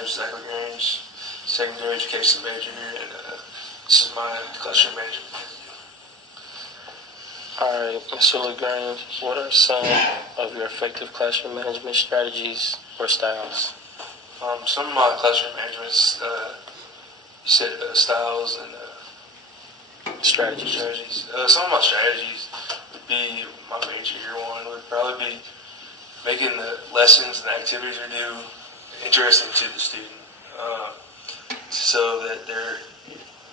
name is Zachary Lagrange, secondary education major, and this is my classroom management. All right, Mr. Lagrange, what are some of your effective classroom management strategies or styles? Some of my classroom management's, you said styles and Strategies. Some of my strategies would be, my major year one would probably be making the lessons and the activities we do interesting to the student, so that they're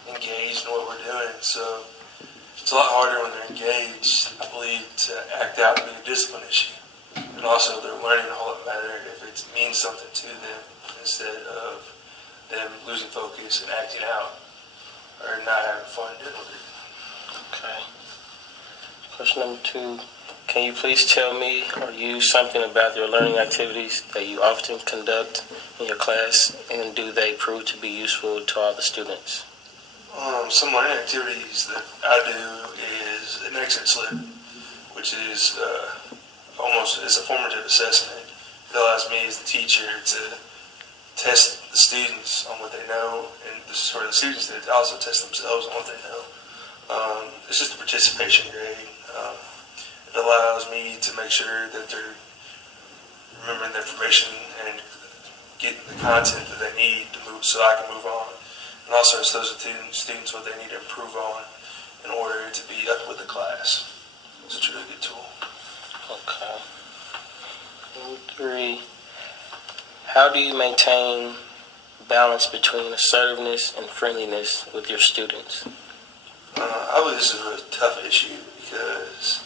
engaged in what we're doing. So it's a lot harder when they're engaged, I believe, to act out and be a discipline issue. And also they're learning a whole lot better if it means something to them instead of them losing focus and acting out or not having fun doing it. Okay. Question number 2. Can you please tell me or use something about your learning activities that you often conduct in your class, and do they prove to be useful to all the students? Some learning activities that I do is an exit slip, which is it's a formative assessment. It allows me as the teacher to test the students on what they know, and this is for the students that also test themselves on what they know. It's just a participation grade. It allows me to make sure that they're remembering the information and getting the content that they need to move, so I can move on. And also it shows the students what they need to improve on in order to be up with the class. It's a really good tool. Okay. Number 3. How do you maintain balance between assertiveness and friendliness with your students? I believe this is a really tough issue because,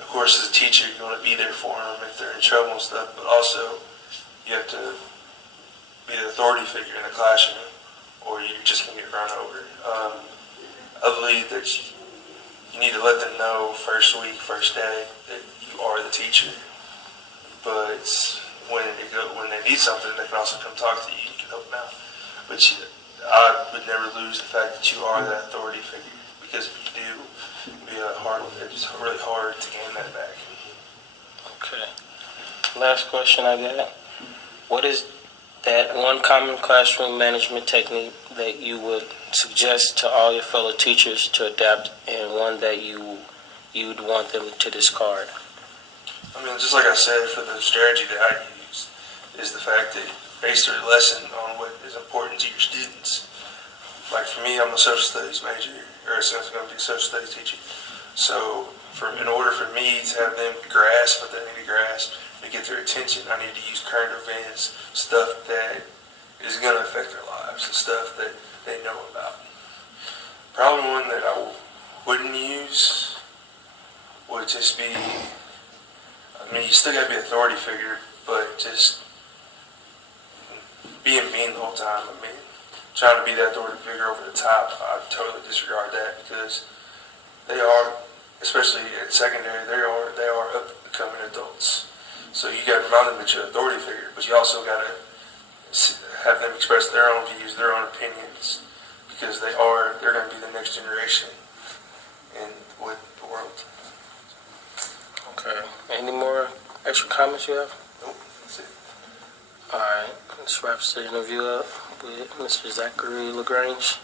of course, as a teacher, you want to be there for them if they're in trouble and stuff, but also you have to be the authority figure in the classroom, or you're just going to get run over. I believe that you need to let them know first week, first day, that you are the teacher. But when they need something, they can also come talk to you. You can help them out. But I would never lose the fact that you are that authority figure, because if you do, it's really hard to gain that back. Okay. Last question I got. What is that one common classroom management technique that you would suggest to all your fellow teachers to adapt, and one that you'd want them to discard? I mean, just like I said, for the strategy that I use, is the fact that base your lesson on what is important to your students. Like for me, I'm a social studies major, or I'm going to be a social studies teacher. So in order for me to have them grasp what they need to grasp, to get their attention, I need to use current events, stuff that is going to affect their lives, and stuff that they know about. Probably one that I wouldn't use would just be, I mean, you still got to be an authority figure, but just being mean the whole time. I mean, trying to be that authority figure over the top, I totally disregard that, because they are, especially in secondary, they are up becoming adults. So you got to remind them that you're an authority figure, but you also got to have them express their own views, their own opinions, because they're going to be the next generation in with the world. Okay. Any more extra comments you have? Nope, that's it. All right. This wraps the interview up with Mr. Zachary Lagrange.